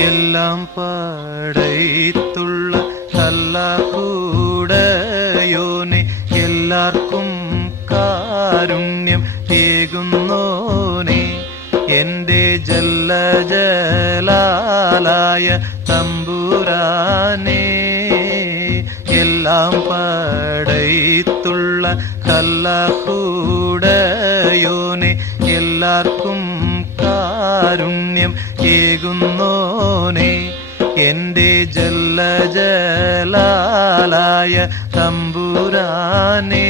എല്ലാം പടൈത്തുള്ള കല്ലാകൂടയോനെ എല്ലാവർക്കും കാരുണ്യം ഏകുന്നോനെ എന്റെ ജല്ലജലാലായ തമ്പുരാനേ എല്ലാം പടൈത്തുള്ള കല്ലാകൂടയോനെ എല്ലാവർക്കും കാരുണ്യം ഏകുന്നോനെ എന്റെ ജല്ലജലാലായ തമ്പുരാനേ